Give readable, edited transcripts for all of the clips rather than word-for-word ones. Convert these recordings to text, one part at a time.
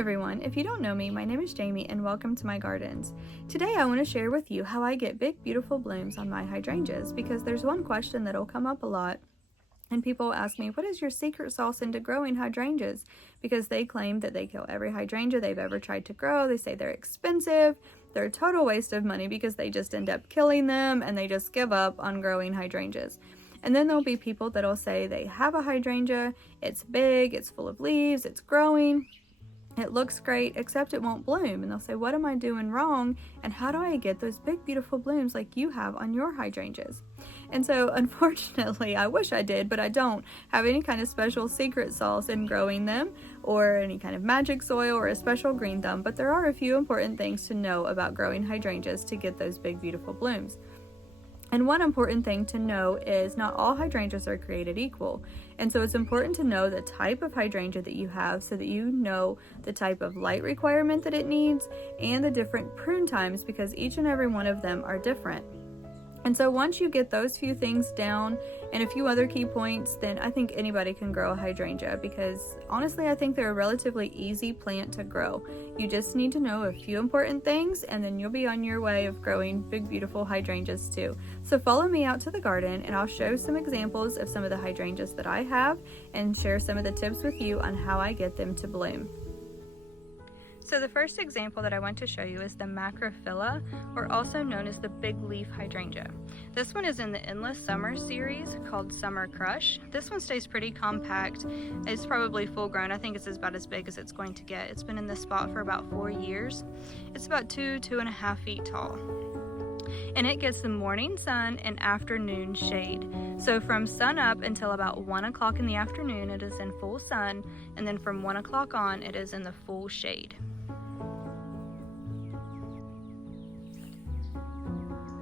everyone, if you don't know me, my name is Jamie and welcome to my gardens. Today I want to share with you how I get big beautiful blooms on my hydrangeas, because there's one question that'll come up a lot and people ask me, what is your secret sauce into growing hydrangeas? Because they claim that they kill every hydrangea they've ever tried to grow. They say they're expensive, they're a total waste of money because they just end up killing them and they just give up on growing hydrangeas. And then there'll be people that'll say they have a hydrangea, it's big, it's full of leaves, it's growing, it looks great, except it won't bloom. And they'll say, what am I doing wrong? And how do I get those big, beautiful blooms like you have on your hydrangeas? And so, unfortunately, I wish I did, but I don't have any kind of special secret sauce in growing them, or any kind of magic soil, or a special green thumb. But there are a few important things to know about growing hydrangeas to get those big, beautiful blooms. And one important thing to know is not all hydrangeas are created equal. And so it's important to know the type of hydrangea that you have so that you know the type of light requirement that it needs and the different prune times, because each and every one of them are different. And so once you get those few things down and a few other key points, then I think anybody can grow a hydrangea, because honestly I think they're a relatively easy plant to grow. You just need to know a few important things and then you'll be on your way of growing big beautiful hydrangeas too. So follow me out to the garden and I'll show some examples of some of the hydrangeas that I have and share some of the tips with you on how I get them to bloom. So the first example that I want to show you is the macrophylla, or also known as the big leaf hydrangea. This one is in the Endless Summer series called Summer Crush. This one stays pretty compact. It's probably full grown. I think it's about as big as it's going to get. It's been in this spot for about 4 years. It's about 2.5 feet tall. And it gets the morning sun and afternoon shade. So from sun up until about 1 o'clock in the afternoon, it is in full sun, and then from 1 o'clock on, it is in the full shade.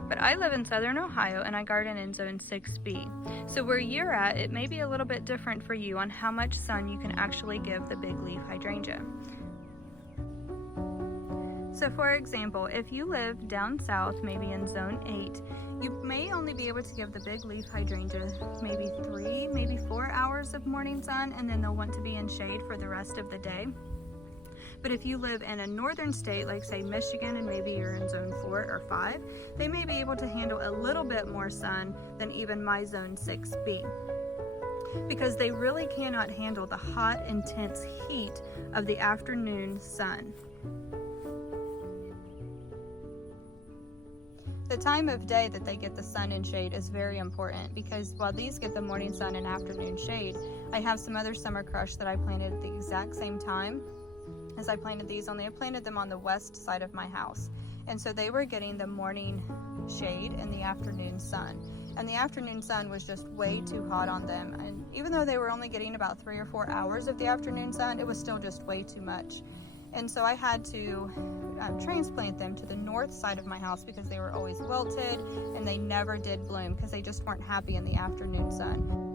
But I live in southern Ohio and I garden in zone 6B. So where you're at, it may be a little bit different for you on how much sun you can actually give the big leaf hydrangea. So for example, if you live down south, maybe in zone 8, you may only be able to give the big leaf hydrangea maybe 3, maybe 4 hours of morning sun, and then they'll want to be in shade for the rest of the day. But if you live in a northern state, like say Michigan, and maybe you're in zone 4 or 5, they may be able to handle a little bit more sun than even my zone 6B, because they really cannot handle the hot, intense heat of the afternoon sun. The time of day that they get the sun and shade is very important, because while these get the morning sun and afternoon shade, I have some other Summer Crush that I planted at the exact same time as I planted these, only I planted them on the west side of my house. And so they were getting the morning shade and the afternoon sun. And the afternoon sun was just way too hot on them. And even though they were only getting about 3 or 4 hours of the afternoon sun, it was still just way too much. And so I had to transplant them to the north side of my house, because they were always wilted and they never did bloom because they just weren't happy in the afternoon sun.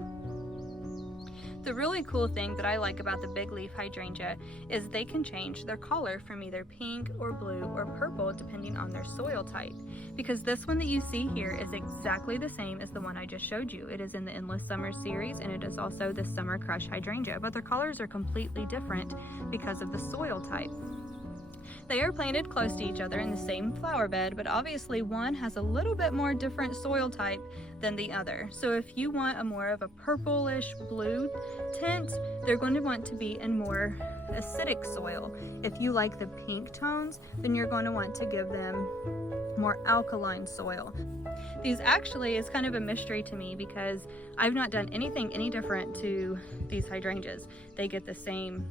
The really cool thing that I like about the big leaf hydrangea is they can change their color from either pink or blue or purple depending on their soil type. Because this one that you see here is exactly the same as the one I just showed you. It is in the Endless Summer series, and it is also the Summer Crush hydrangea, but their colors are completely different because of the soil type. They are planted close to each other in the same flower bed, but obviously one has a little bit more different soil type than the other. So if you want a more of a purplish blue tint, they're going to want to be in more acidic soil. If you like the pink tones, then you're going to want to give them more alkaline soil. These actually is kind of a mystery to me, because I've not done anything any different to these hydrangeas. They get the same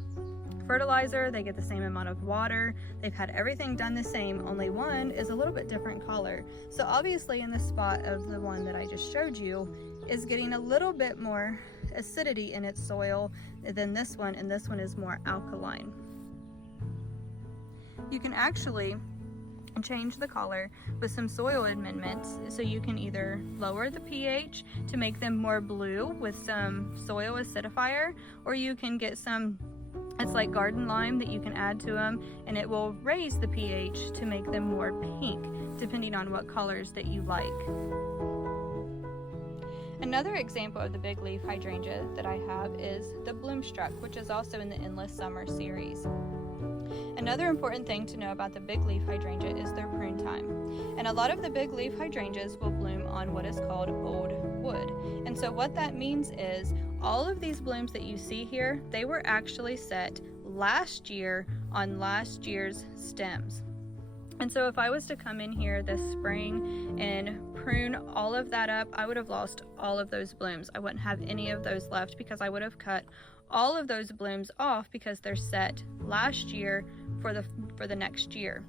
fertilizer, they get the same amount of water, they've had everything done the same, only one is a little bit different color. So obviously in the spot of the one that I just showed you is getting a little bit more acidity in its soil than this one, and this one is more alkaline. You can actually change the color with some soil amendments, so you can either lower the pH to make them more blue with some soil acidifier, or you can get some, it's like garden lime that you can add to them, and it will raise the pH to make them more pink, depending on what colors that you like. Another example of the big leaf hydrangea that I have is the Bloomstruck, which is also in the Endless Summer series. Another important thing to know about the big leaf hydrangea is their prune time. And a lot of the big leaf hydrangeas will bloom on what is called old wood. And so what that means is all of these blooms that you see here, they were actually set last year on last year's stems. And so if I was to come in here this spring and prune all of that up, I would have lost all of those blooms. I wouldn't have any of those left because I would have cut all of those blooms off because they're set last year for the next year.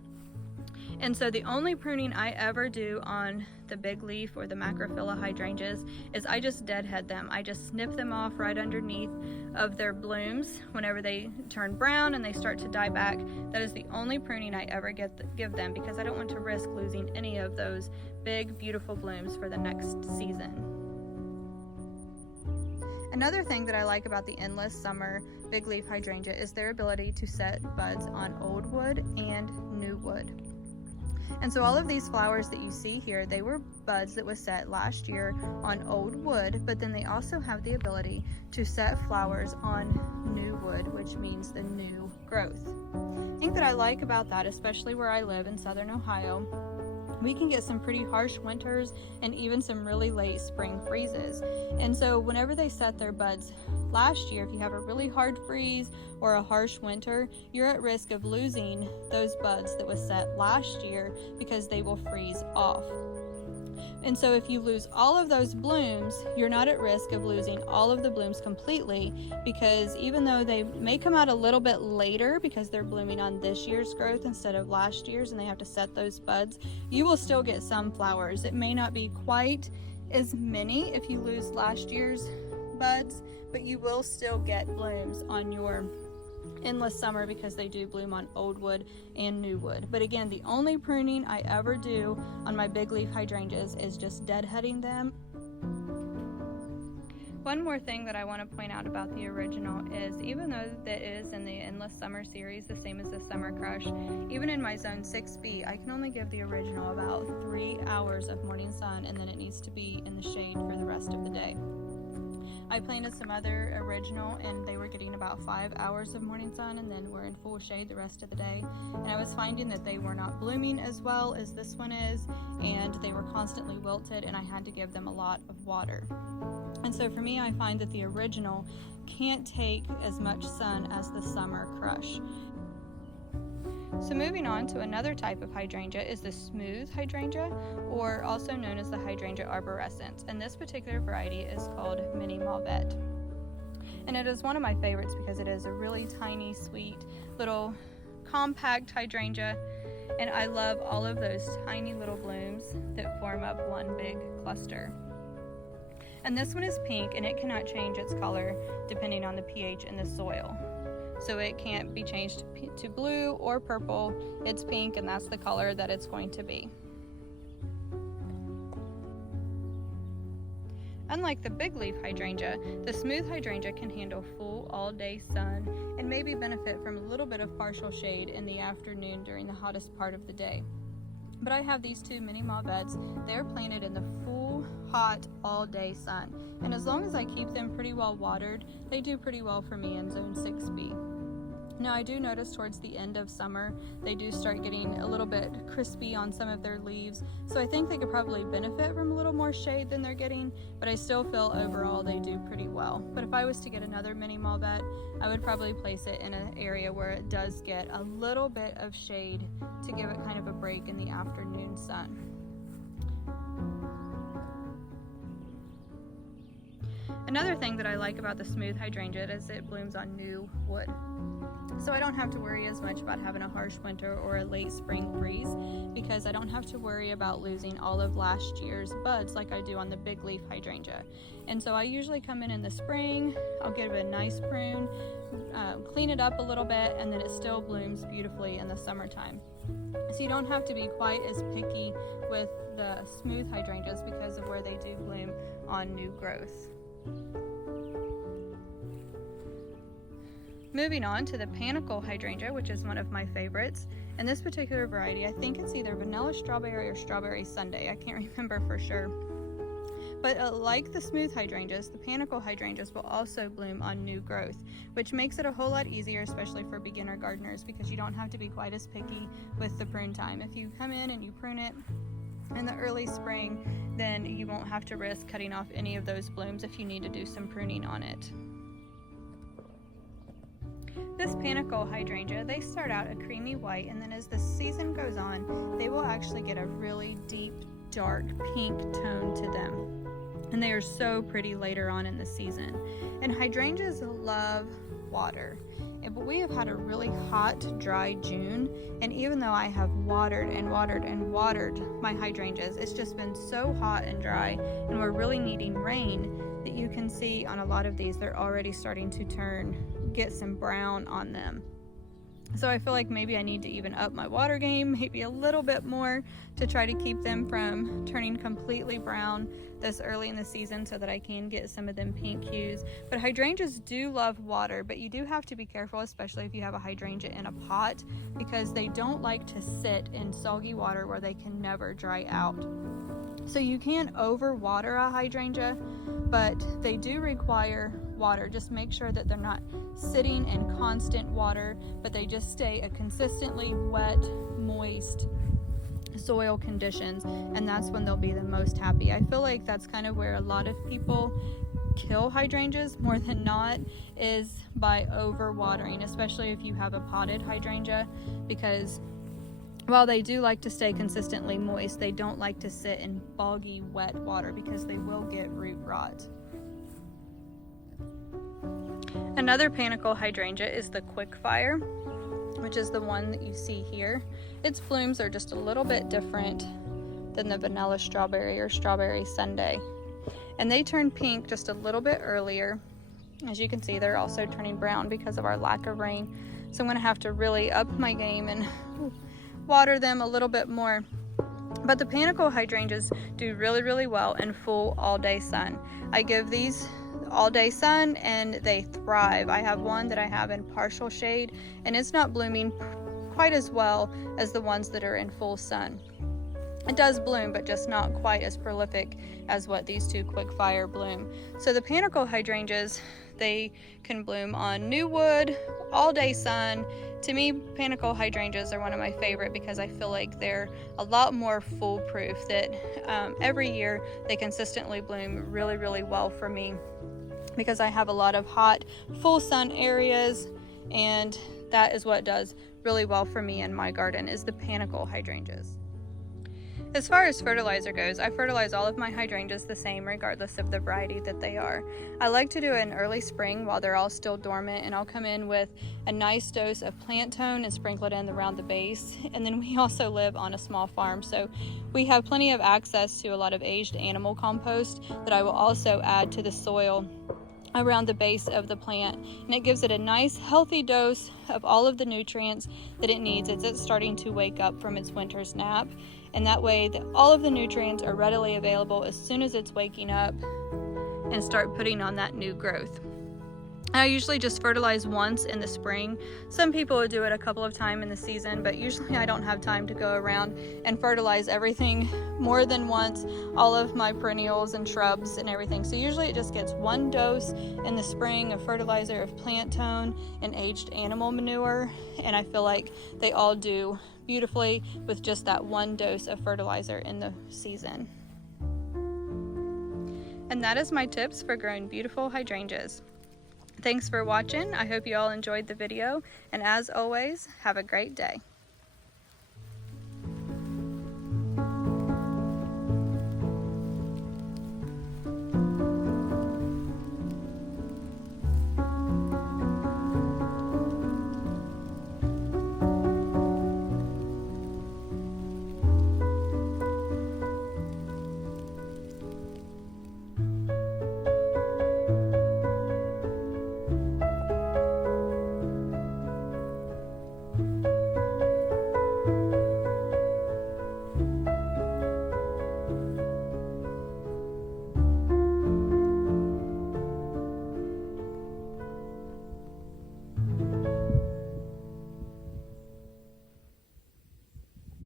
And so the only pruning I ever do on the big leaf or the macrophylla hydrangeas is I just deadhead them. I just snip them off right underneath of their blooms whenever they turn brown and they start to die back. That is the only pruning I ever give them because I don't want to risk losing any of those big, beautiful blooms for the next season. Another thing that I like about the endless summer big leaf hydrangea is their ability to set buds on old wood and new wood. And so all of these flowers that you see here, they were buds that was set last year on old wood, but then they also have the ability to set flowers on new wood, which means the new growth. The thing that I like about that, especially where I live in southern Ohio, we can get some pretty harsh winters and even some really late spring freezes. And so whenever they set their buds last year, if you have a really hard freeze or a harsh winter, you're at risk of losing those buds that was set last year because they will freeze off. And so if you lose all of those blooms, you're not at risk of losing all of the blooms completely, because even though they may come out a little bit later because they're blooming on this year's growth instead of last year's and they have to set those buds, you will still get some flowers. It may not be quite as many if you lose last year's buds, but you will still get blooms on your endless summer because they do bloom on old wood and new wood. But again, the only pruning I ever do on my big leaf hydrangeas is just deadheading them. One more thing that I want to point out about the original is even though that is in the Endless Summer series, the same as the Summer Crush, even in my zone 6B, I can only give the original about 3 hours of morning sun and then it needs to be in the shade for the rest of the day. I planted some other original and they were getting about 5 hours of morning sun and then were in full shade the rest of the day. And I was finding that they were not blooming as well as this one is, and they were constantly wilted and I had to give them a lot of water. And so for me, I find that the original can't take as much sun as the Summer Crush. So moving on to another type of hydrangea is the smooth hydrangea, or also known as the hydrangea arborescens. And this particular variety is called Mini Malvet. And it is one of my favorites because it is a really tiny, sweet, little compact hydrangea. And I love all of those tiny little blooms that form up one big cluster. And this one is pink and it cannot change its color depending on the pH in the soil. So it can't be changed to blue or purple. It's pink and that's the color that it's going to be. Unlike the big leaf hydrangea, the smooth hydrangea can handle full all-day sun and maybe benefit from a little bit of partial shade in the afternoon during the hottest part of the day. But I have these two mini malvets. They're planted in the full, hot, all-day sun. And as long as I keep them pretty well watered, they do pretty well for me in zone 6B. Now I do notice towards the end of summer, they do start getting a little bit crispy on some of their leaves. So I think they could probably benefit from a little more shade than they're getting, but I still feel overall they do pretty well. But if I was to get another mini malvet, I would probably place it in an area where it does get a little bit of shade to give it kind of a break in the afternoon sun. Another thing that I like about the smooth hydrangea is it blooms on new wood. So I don't have to worry as much about having a harsh winter or a late spring freeze because I don't have to worry about losing all of last year's buds like I do on the big leaf hydrangea. And so I usually come in the spring, I'll give it a nice prune, clean it up a little bit, and then it still blooms beautifully in the summertime. So you don't have to be quite as picky with the smooth hydrangeas because of where they do bloom on new growth. Moving on to the Panicle hydrangea, which is one of my favorites. And this particular variety, I think it's either vanilla strawberry or strawberry sundae. I can't remember for sure. But like the smooth hydrangeas, the panicle hydrangeas will also bloom on new growth, which makes it a whole lot easier, especially for beginner gardeners, because you don't have to be quite as picky with the prune time. If you come in and you prune it in the early spring, then you won't have to risk cutting off any of those blooms if you need to do some pruning on it. This panicle hydrangea, they start out a creamy white, and then as the season goes on, they will actually get a really deep, dark pink tone to them. And they are so pretty later on in the season. And hydrangeas love water. But we have had a really hot, dry June, and even though I have watered and watered and watered my hydrangeas, it's just been so hot and dry, and we're really needing rain, that you can see on a lot of these, they're already starting to get some brown on them. So I feel like maybe I need to even up my water game, maybe a little bit more, to try to keep them from turning completely brown this early in the season, so that I can get some of them pink hues. But hydrangeas do love water, but you do have to be careful, especially if you have a hydrangea in a pot, because they don't like to sit in soggy water where they can never dry out. So you can't overwater a hydrangea, but they do require water. Just make sure that they're not sitting in constant water, but they just stay a consistently wet, moist soil conditions, and that's when they'll be the most happy. I feel like that's kind of where a lot of people kill hydrangeas more than not, is by overwatering, especially if you have a potted hydrangea, because while they do like to stay consistently moist, they don't like to sit in boggy, wet water because they will get root rot. Another panicle hydrangea is the quickfire, which is the one that you see here. Its blooms are just a little bit different than the vanilla strawberry or strawberry sundae. And they turn pink just a little bit earlier. As you can see, they're also turning brown because of our lack of rain. So I'm gonna have to really up my game and water them a little bit more. But the panicle hydrangeas do really, really well in full all-day sun. I give these all-day sun and they thrive. I have one that I have in partial shade, and it's not blooming quite as well as the ones that are in full sun. It does bloom, but just not quite as prolific as what these two quickfire bloom. So the panicle hydrangeas, they can bloom on new wood, all-day sun. To me, panicle hydrangeas are one of my favorite because I feel like they're a lot more foolproof, that every year they consistently bloom really, really well for me, because I have a lot of hot, full sun areas, and that is what does really well for me in my garden, is the panicle hydrangeas. As far as fertilizer goes, I fertilize all of my hydrangeas the same regardless of the variety that they are. I like to do it in early spring while they're all still dormant, and I'll come in with a nice dose of plant tone and sprinkle it in around the base. And then we also live on a small farm, so we have plenty of access to a lot of aged animal compost that I will also add to the soil around the base of the plant, and it gives it a nice healthy dose of all of the nutrients that it needs as it's starting to wake up from its winter's nap. And that way that all of the nutrients are readily available as soon as it's waking up and start putting on that new growth. I usually just fertilize once in the spring. Some people will do it a couple of times in the season, but usually I don't have time to go around and fertilize everything more than once, all of my perennials and shrubs and everything. So usually it just gets one dose in the spring of fertilizer of plant tone and aged animal manure, and I feel like they all do beautifully with just that one dose of fertilizer in the season. And that is my tips for growing beautiful hydrangeas. Thanks for watching. I hope you all enjoyed the video, and as always, have a great day.